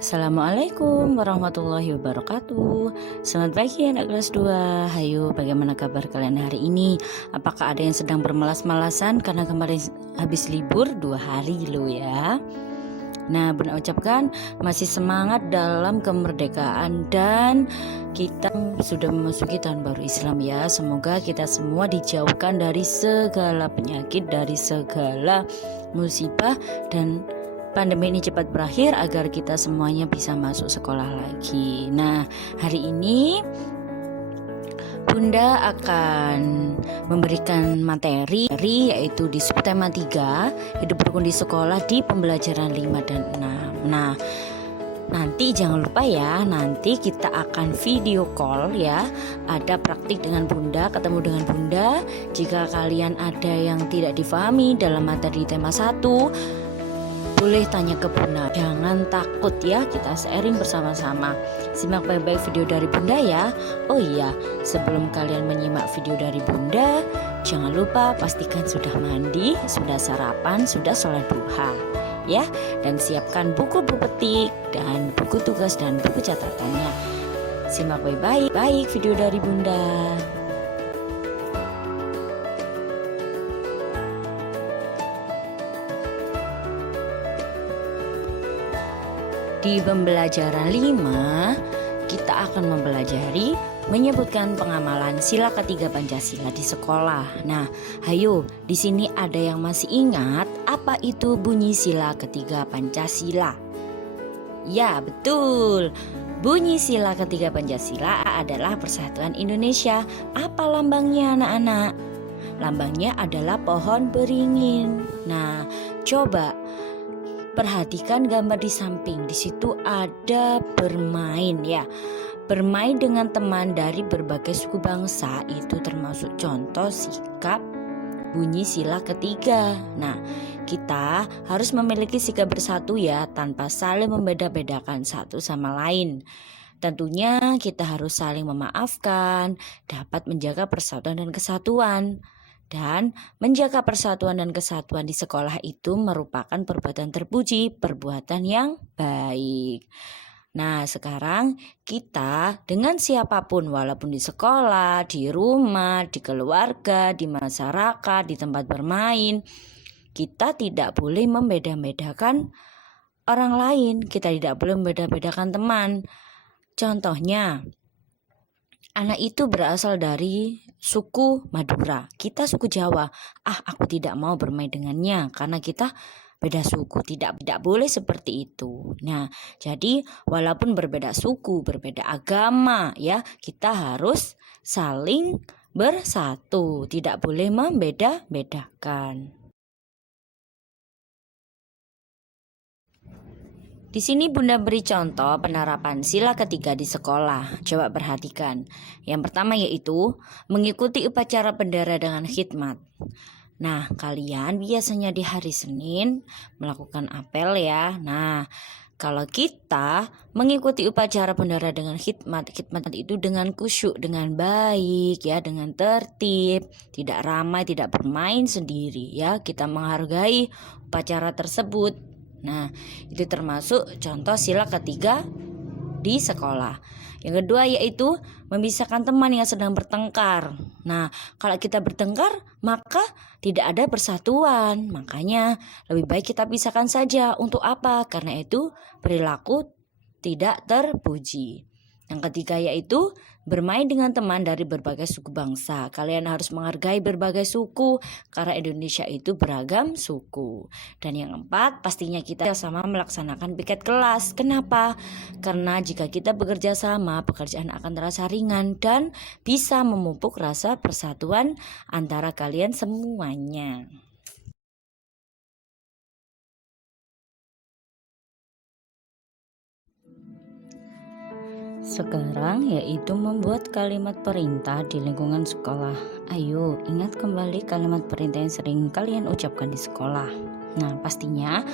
Assalamualaikum warahmatullahi wabarakatuh. Selamat pagi anak kelas 2. Hayo, bagaimana kabar kalian hari ini? Apakah ada yang sedang bermalas-malasan karena kemarin habis libur 2 hari loh ya? Nah, Bunda ucapkan masih semangat dalam kemerdekaan dan kita sudah memasuki tahun baru Islam ya. Semoga kita semua dijauhkan dari segala penyakit, dari segala musibah, dan pandemi ini cepat berakhir agar kita semuanya bisa masuk sekolah lagi. Nah, hari ini Bunda akan memberikan materi yaitu di subtema 3 hidup rukun di sekolah di pembelajaran 5 dan 6. Nah, nanti jangan lupa ya, nanti kita akan video call ya. Ada praktik dengan Bunda, ketemu dengan Bunda. Jika kalian ada yang tidak difahami dalam materi tema 1, boleh tanya ke Bunda, jangan takut ya, kita sharing bersama-sama. Simak baik-baik video dari Bunda ya. Oh iya, sebelum kalian menyimak video dari Bunda, jangan lupa pastikan sudah mandi, sudah sarapan, sudah sholat duha ya. Dan siapkan buku petik dan buku tugas dan buku catatannya. Simak baik-baik video dari Bunda. Di pembelajaran 5, kita akan mempelajari menyebutkan pengamalan sila ketiga Pancasila di sekolah. Nah, hayo, di sini ada yang masih ingat apa itu bunyi sila ketiga Pancasila? Ya, betul. Bunyi sila ketiga Pancasila adalah Persatuan Indonesia. Apa lambangnya, anak-anak? Lambangnya adalah pohon beringin. Nah, coba perhatikan gambar di samping. Di situ ada bermain ya. Bermain dengan teman dari berbagai suku bangsa itu termasuk contoh sikap bunyi sila ketiga. Nah, kita harus memiliki sikap bersatu ya, tanpa saling membeda-bedakan satu sama lain. Tentunya kita harus saling memaafkan, dapat menjaga persatuan dan kesatuan. Dan menjaga persatuan dan kesatuan di sekolah itu merupakan perbuatan terpuji, perbuatan yang baik. Nah, sekarang kita dengan siapapun, walaupun di sekolah, di rumah, di keluarga, di masyarakat, di tempat bermain, kita tidak boleh membeda-bedakan orang lain. Kita tidak boleh membeda-bedakan teman. Contohnya, anak itu berasal dari suku Madura, kita suku Jawa. Aku tidak mau bermain dengannya karena kita beda suku. Tidak boleh seperti itu. Nah, jadi walaupun berbeda suku, berbeda agama ya, kita harus saling bersatu, tidak boleh membeda-bedakan. Di sini Bunda beri contoh penerapan sila ketiga di sekolah. Coba perhatikan. Yang pertama yaitu mengikuti upacara bendera dengan khidmat. Nah, kalian biasanya di hari Senin melakukan apel ya. Nah, kalau kita mengikuti upacara bendera dengan khidmat itu dengan khusyuk, dengan baik ya, dengan tertib, tidak ramai, tidak bermain sendiri ya. Kita menghargai upacara tersebut. Nah, itu termasuk contoh sila ketiga di sekolah. Yang kedua yaitu memisahkan teman yang sedang bertengkar. Nah, kalau kita bertengkar maka tidak ada persatuan. Makanya lebih baik kita pisahkan saja. Untuk apa? Karena itu perilaku tidak terpuji. Yang ketiga yaitu bermain dengan teman dari berbagai suku bangsa. Kalian harus menghargai berbagai suku karena Indonesia itu beragam suku. Dan yang keempat, pastinya kita sama melaksanakan piket kelas. Kenapa? Karena jika kita bekerja sama, pekerjaan akan terasa ringan dan bisa memupuk rasa persatuan antara kalian semuanya. Sekarang yaitu membuat kalimat perintah di lingkungan sekolah. Ayo ingat kembali kalimat perintah yang sering kalian ucapkan di sekolah. Nah, pastinya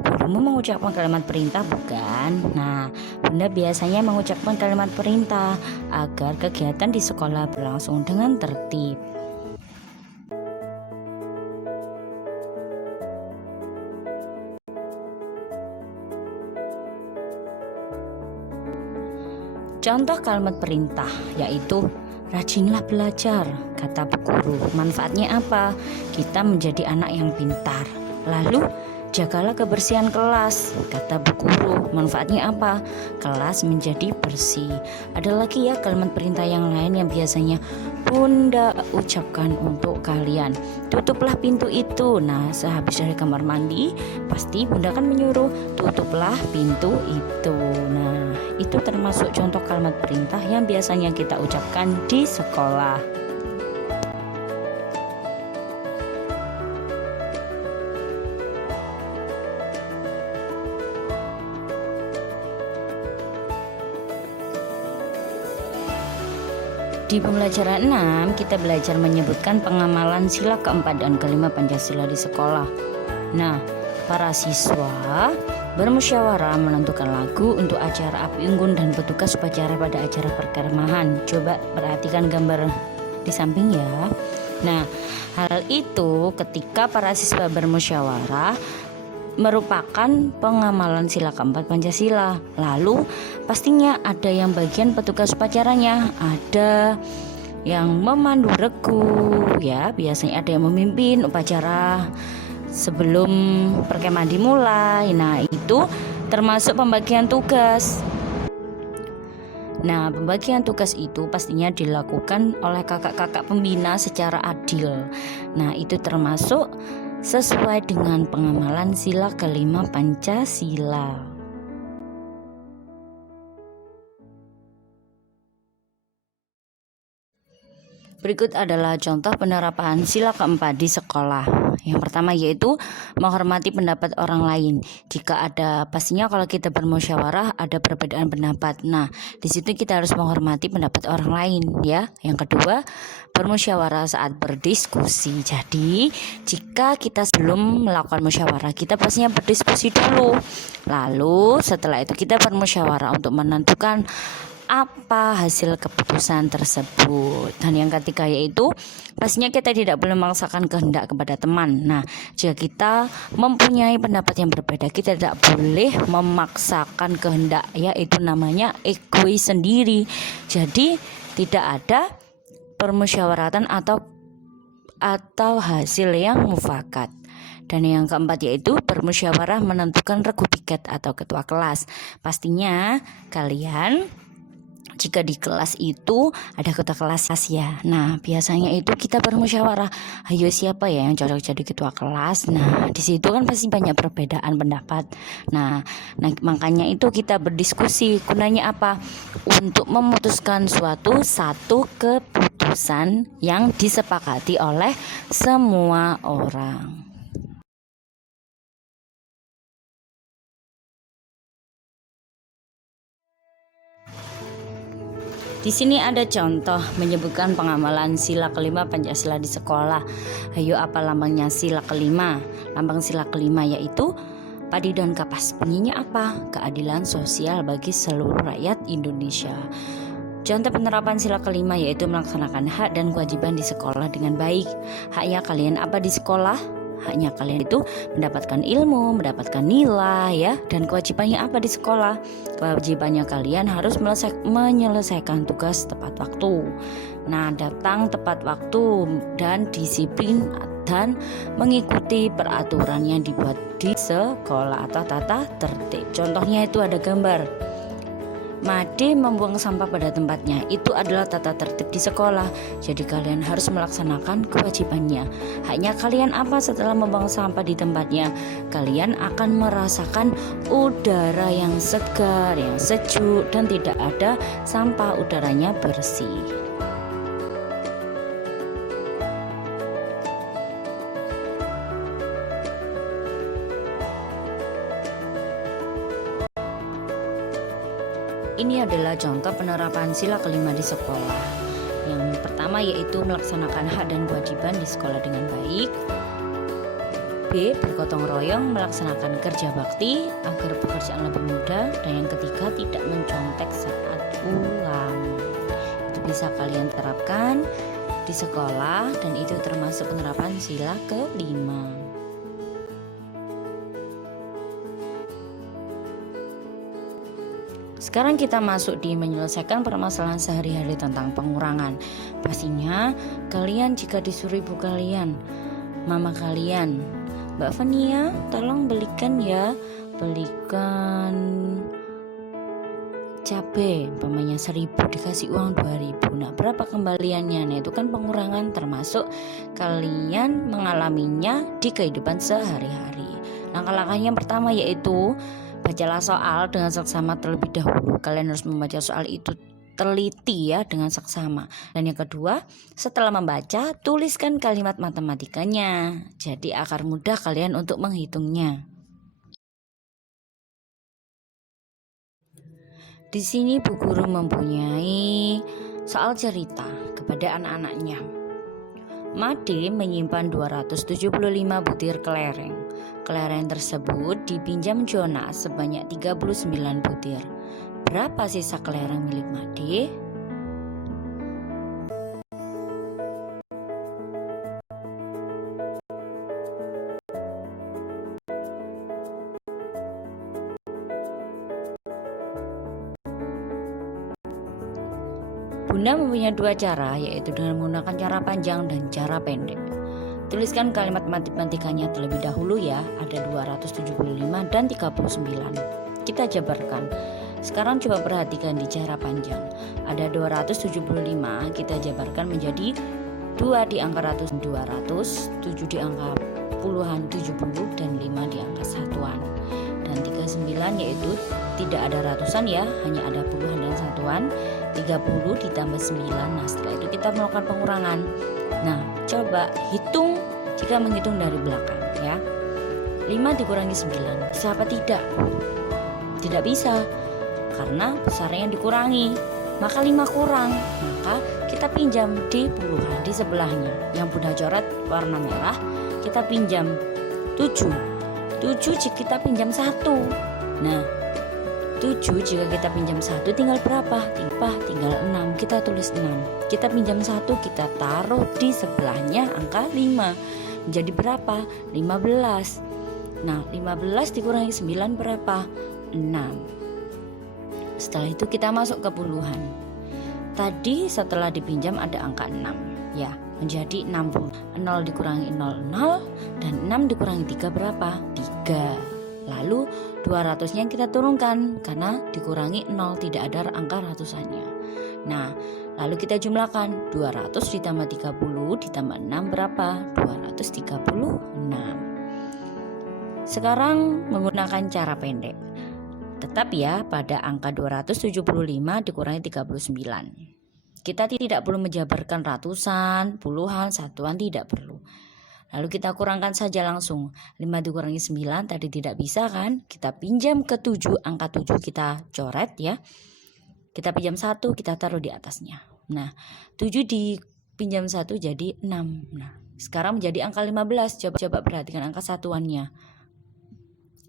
gurumu mengucapkan kalimat perintah bukan? Nah, Bunda biasanya mengucapkan kalimat perintah agar kegiatan di sekolah berlangsung dengan tertib. Contoh kalimat perintah yaitu rajinlah belajar, kata bu guru. Manfaatnya apa? Kita menjadi anak yang pintar. Lalu jagalah kebersihan kelas, kata bu guru. Manfaatnya apa? Kelas menjadi bersih. Ada lagi ya kalimat perintah yang lain yang biasanya Bunda ucapkan untuk kalian. Tutuplah pintu itu. Nah, sehabis dari kamar mandi, pasti Bunda kan menyuruh tutuplah pintu itu. Nah, itu termasuk contoh kalimat perintah yang biasanya kita ucapkan di sekolah. Di pembelajaran 6, kita belajar menyebutkan pengamalan sila keempat dan kelima Pancasila di sekolah. Nah, para siswa bermusyawarah menentukan lagu untuk acara api unggun dan petugas upacara pada acara perkemahan. Coba perhatikan gambar di samping ya. Nah, hal itu ketika para siswa bermusyawarah merupakan pengamalan sila keempat Pancasila. Lalu pastinya ada yang bagian petugas upacaranya, ada yang memandu regu ya, biasanya ada yang memimpin upacara sebelum perkemahan dimulai. Nah, itu termasuk pembagian tugas. Nah, pembagian tugas itu pastinya dilakukan oleh kakak-kakak pembina secara adil. Nah, itu termasuk sesuai dengan pengamalan sila kelima Pancasila. Berikut adalah contoh penerapan sila keempat di sekolah. Yang pertama yaitu menghormati pendapat orang lain. Jika ada, pastinya kalau kita bermusyawarah ada perbedaan pendapat. Nah, di situ kita harus menghormati pendapat orang lain ya. Yang kedua, bermusyawarah saat berdiskusi. Jadi, jika kita sebelum melakukan musyawarah, kita pastinya berdiskusi dulu. Lalu setelah itu kita bermusyawarah untuk menentukan apa hasil keputusan tersebut. Dan yang ketiga yaitu pastinya kita tidak boleh memaksakan kehendak kepada teman. Nah, jika kita mempunyai pendapat yang berbeda, kita tidak boleh memaksakan kehendak, yaitu namanya egois sendiri. Jadi tidak ada permusyawaratan atau hasil yang mufakat. Dan yang keempat yaitu bermusyawarah menentukan regu piket atau ketua kelas. Pastinya kalian jika di kelas itu ada ketua kelas ya. Nah, biasanya itu kita bermusyawarah, ayo siapa ya yang cocok jadi ketua kelas. Nah, di situ kan pasti banyak perbedaan pendapat. Nah, makanya itu kita berdiskusi. Gunanya apa? Untuk memutuskan satu keputusan yang disepakati oleh semua orang. Di sini ada contoh menyebutkan pengamalan sila kelima Pancasila di sekolah. Ayo, apa lambangnya sila kelima? Lambang sila kelima yaitu padi dan kapas. Bunyinya apa? Keadilan sosial bagi seluruh rakyat Indonesia. Contoh penerapan sila kelima yaitu melaksanakan hak dan kewajiban di sekolah dengan baik. Haknya kalian apa di sekolah? Haknya kalian itu mendapatkan ilmu, mendapatkan nilai ya. Dan kewajibannya apa di sekolah? Kewajibannya kalian harus menyelesaikan tugas tepat waktu. Nah, datang tepat waktu dan disiplin dan mengikuti peraturan yang dibuat di sekolah atau tata tertib. Contohnya itu ada gambar Made membuang sampah pada tempatnya. Itu adalah tata tertib di sekolah. Jadi kalian harus melaksanakan kewajibannya. Haknya kalian apa setelah membuang sampah di tempatnya? Kalian akan merasakan udara yang segar, yang sejuk, dan tidak ada sampah, udaranya bersih. Ini adalah contoh penerapan sila kelima di sekolah. Yang pertama yaitu melaksanakan hak dan kewajiban di sekolah dengan baik. B. Bergotong royong melaksanakan kerja bakti agar pekerjaan lebih mudah. Dan yang ketiga, tidak mencontek saat pulang. Itu bisa kalian terapkan di sekolah dan itu termasuk penerapan sila kelima. Sekarang kita masuk di menyelesaikan permasalahan sehari-hari tentang pengurangan. Pastinya kalian jika disuruh ibu kalian, mama kalian, Mbak Fania, tolong belikan cabai, umpamanya 1.000 dikasih uang 2.000. Nah, berapa kembaliannya? Nah, itu kan pengurangan, termasuk kalian mengalaminya di kehidupan sehari-hari. Langkah-langkahnya yang pertama yaitu bacalah soal dengan seksama terlebih dahulu. Kalian harus membaca soal itu teliti ya, dengan seksama. Dan yang kedua, setelah membaca, tuliskan kalimat matematikanya. Jadi akan mudah kalian untuk menghitungnya. Di sini Bu Guru mempunyai soal cerita kepada anak-anaknya. Made menyimpan 275 butir kelereng. Kelereng tersebut dipinjam Jonas sebanyak 39 butir. Berapa sisa kelereng milik Made? Bunda mempunyai dua cara, yaitu dengan menggunakan cara panjang dan cara pendek. Tuliskan kalimat matematikanya terlebih dahulu ya, ada 275 dan 39. Kita jabarkan. Sekarang coba perhatikan di cara panjang. Ada 275, kita jabarkan menjadi 2 di angka ratus 200, 7 di angka puluhan 70, dan 5 di angka satuan. Dan 39 yaitu tidak ada ratusan ya, hanya ada puluhan dan satuan. 30 ditambah 9. Nah, setelah itu kita melakukan pengurangan. Nah, coba hitung jika menghitung dari belakang ya. 5 dikurangi 9, bisa apa tidak? Tidak bisa, karena besarnya yang dikurangi. Maka 5 kurang, maka kita pinjam di puluhan di sebelahnya. Yang Bunda coret warna merah, kita pinjam 7 jika kita pinjam 1. Nah, 7 jika kita pinjam 1 tinggal berapa? Tinggal 6. Kita tulis 6. Kita pinjam 1, kita taruh di sebelahnya angka 5. Menjadi berapa? 15. Nah, 15 dikurangi 9 berapa? 6. Setelah itu kita masuk ke puluhan. Tadi setelah dipinjam ada angka 6 ya, menjadi 60. 0 dikurangi 0, 0, dan 6 dikurangi 3 berapa? 3. Lalu 200-nya kita turunkan karena dikurangi 0, tidak ada angka ratusannya. Nah, lalu kita jumlahkan 200 ditambah 30 ditambah 6 berapa? 236. Sekarang menggunakan cara pendek. Tetap ya pada angka 275 dikurangi 39. Kita tidak perlu menjabarkan ratusan, puluhan, satuan, tidak perlu. Lalu kita kurangkan saja langsung. 5 dikurangi 9 tadi tidak bisa kan? Kita pinjam ke 7, angka 7 kita coret ya. Kita pinjam 1, kita taruh di atasnya. Nah, 7 dipinjam 1 jadi 6. Nah, sekarang menjadi angka 15. Coba perhatikan angka satuannya.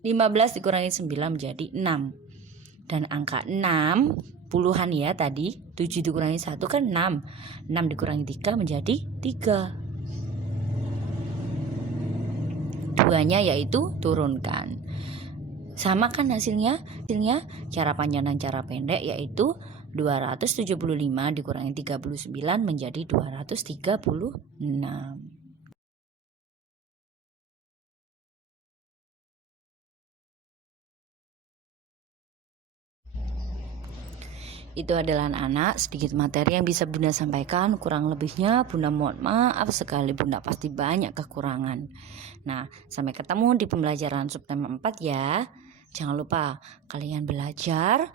15 dikurangi 9 menjadi 6. Dan angka 6 puluhan ya tadi. 7 dikurangi 1 kan 6. 6 dikurangi 3 menjadi 3. Duanya yaitu turunkan. Sama kan hasilnya cara panjang dan cara pendek yaitu 275 dikurangi 39 menjadi 236. Itu adalah anak-anak sedikit materi yang bisa Bunda sampaikan. Kurang lebihnya Bunda mohon maaf sekali, Bunda pasti banyak kekurangan. Nah, sampai ketemu di pembelajaran subtema 4 ya. Jangan lupa kalian belajar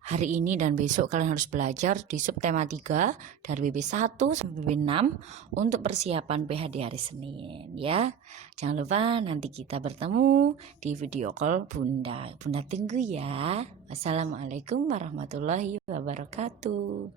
hari ini dan besok kalian harus belajar di subtema 3 dari BB1 sampai BB6 untuk persiapan PH di hari Senin ya. Jangan lupa nanti kita bertemu di video call Bunda. Bunda tunggu ya. Wassalamualaikum warahmatullahi wabarakatuh.